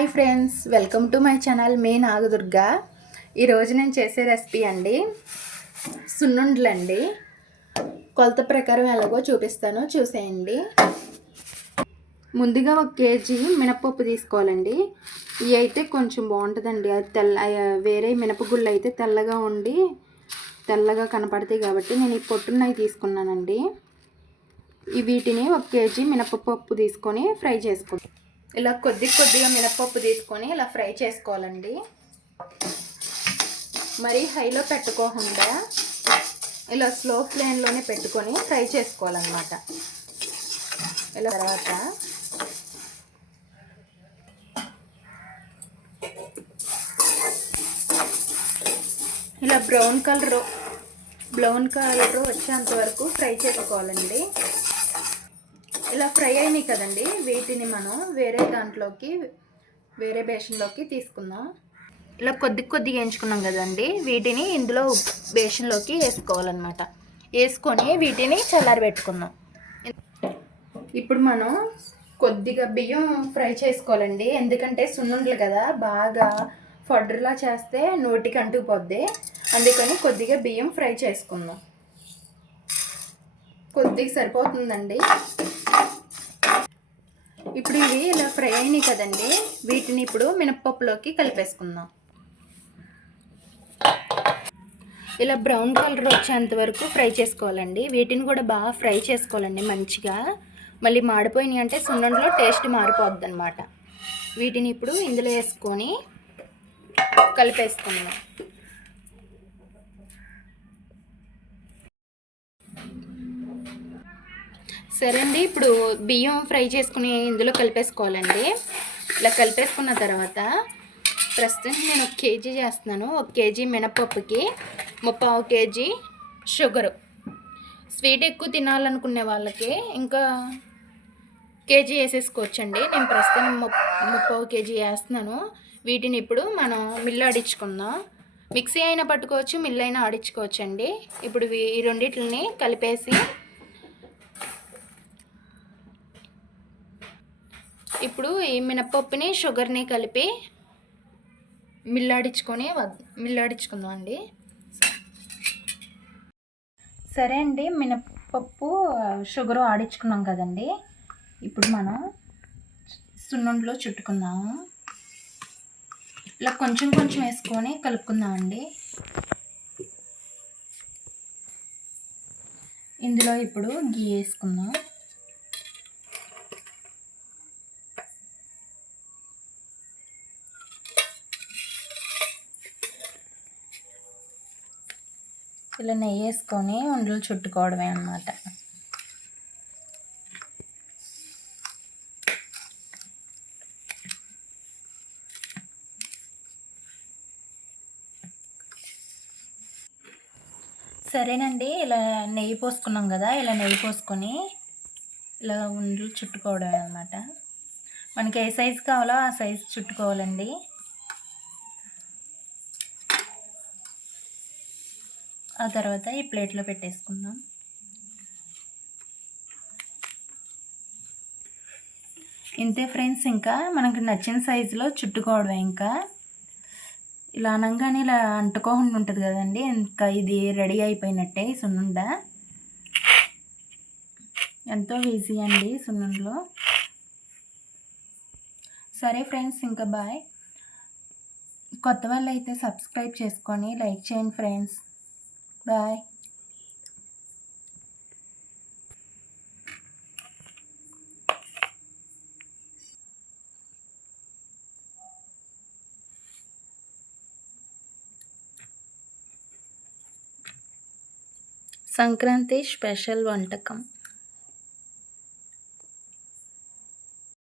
Hi friends welcome to my channel మే నాగదుర్గ. ఈరోజు నేను చేసే రెసిపీ అండి సున్నుండలండి. కొలత ప్రకారం ఎలాగో చూపిస్తాను చూసేయండి. ముందుగా ఒక కేజీ మినపప్పు తీసుకోవాలండి. ఇవి అయితే కొంచెం బాగుంటుందండి. అది తెల్ల వేరే మినపగుళ్ళు అయితే తెల్లగా ఉండి తెల్లగా కనపడతాయి కాబట్టి నేను ఈ పొట్టున్నవి తీసుకున్నానండి. ఈ వీటిని ఒక కేజీ మినపప్పు తీసుకొని ఫ్రై చేసుకుంటాను ఇలా కొద్ది కొద్దిగా మినపప్పు తీసుకొని ఇలా ఫ్రై చేసుకోవాలండి. మరి హైలో పెట్టుకోకుండా ఇలా స్లో ఫ్లేమ్లోనే పెట్టుకొని ఫ్రై చేసుకోవాలన్నమాట. ఇలా తర్వాత ఇలా బ్రౌన్ కలర్ బ్రౌన్ కలర్ వచ్చేంత వరకు ఫ్రై చేసుకోవాలండి. ఇలా ఫ్రై అయినాయి కదండి. వీటిని మనం వేరే దాంట్లోకి వేరే బేషన్లోకి తీసుకుందాం. ఇలా కొద్ది కొద్దిగా ఎంచుకున్నాం కదండి. వీటిని ఇందులో బేషన్లోకి వేసుకోవాలన్నమాట. వేసుకొని వీటిని చల్లారి పెట్టుకుందాం. ఇప్పుడు మనం కొద్దిగా బియ్యం ఫ్రై చేసుకోవాలండి. ఎందుకంటే సున్నుండలు కదా. బాగా ఫడ్రులా చేస్తే నోటికి అంటుకుపోద్ది. అందుకని కొద్దిగా బియ్యం ఫ్రై చేసుకుందాం. కొద్దిగా సరిపోతుందండి. ఇప్పుడు ఇవి ఇలా ఫ్రై అయినాయి కదండి. వీటిని ఇప్పుడు మినప్పప్పులోకి కలిపేసుకుందాం. ఇలా బ్రౌన్ కలర్ వచ్చేంత వరకు ఫ్రై చేసుకోవాలండి. వీటిని కూడా బాగా ఫ్రై చేసుకోవాలండి మంచిగా. మళ్ళీ మాడిపోయినాయి అంటే సున్నంలో టేస్ట్ మారిపోద్ది అనమాట వీటిని ఇప్పుడు ఇందులో వేసుకొని కలిపేసుకుందాం. సరే అండి ఇప్పుడు బియ్యం ఫ్రై చేసుకుని ఇందులో కలిపేసుకోవాలండి. ఇలా కలిపేసుకున్న తర్వాత ప్రస్తుతం నేను ఒక కేజీ చేస్తున్నాను. ఒక కేజీ మినపప్పుకి ముప్పావు కేజీ షుగరు. స్వీట్ ఎక్కువ తినాలనుకునే వాళ్ళకి ఇంకా కేజీ వేసేసుకోవచ్చండి. నేను ప్రస్తుతం ముప్పావు కేజీ వేస్తున్నాను. వీటిని ఇప్పుడు మనం మిల్లు ఆడించుకుందాం. మిక్సీ అయినా పట్టుకోవచ్చు మిల్లు అయినా ఆడించుకోవచ్చండి. ఇప్పుడు ఈ రెండింటిని కలిపేసి ఇప్పుడు ఈ మినప్పప్పుని షుగర్ని కలిపి మిల్లాడించుకొని మిల్లాడించుకుందాం అండి. సరే అండి మినప్పప్పు షుగర్ ఆడించుకున్నాం కదండి. ఇప్పుడు మనం సున్నుండలో చుట్టుకుందాము. ఇలా కొంచెం కొంచెం వేసుకొని కలుపుకుందామండి ఇందులో ఇప్పుడు గీ వేసుకుందాం. ఇలా నెయ్యి వేసుకొని ఉండలు చుట్టుకోవడమే అన్నమాట. సరేనండి ఇలా నెయ్యి పోసుకున్నాం కదా ఇలా నెయ్యి పోసుకొని ఇలా ఉండలు చుట్టుకోవడమే అనమాట మనకి ఏ సైజు కావాలో ఆ సైజు చుట్టుకోవాలండి. ఆ తర్వాత ఈ ప్లేట్లో పెట్టేసుకుందాం. ఇంతే ఫ్రెండ్స్ ఇంకా మనకు నచ్చిన సైజులో చుట్టుకోవడం ఇంకా. ఇలా అనగానే ఇలా అంటుకోకుండా ఉంటుంది కదండి ఇంకా ఇది రెడీ అయిపోయినట్టే సున్నుండ. ఎంతో ఈజీ అండి సున్నుండలో. సరే ఫ్రెండ్స్ ఇంకా బాయ్. కొత్త వాళ్ళు అయితే సబ్స్క్రైబ్ చేసుకొని లైక్ చేయండి ఫ్రెండ్స్. బాయ్ సంక్రాంతి స్పెషల్ వంటకం.